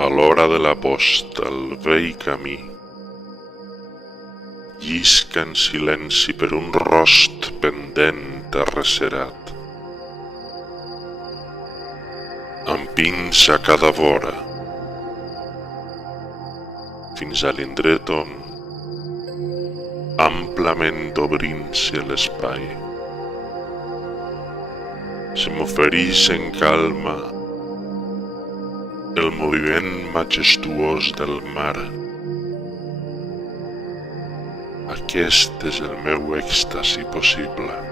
A l'hora de la posta el vell camí llisca en silenci per un rost pendent arrecerat, amb pins a cada vora, fins a l'indret on, amplament obrint-se l'espai, se m'oferix en calma el moviment majestuós del mar. Aquest és el meu èxtasi possible.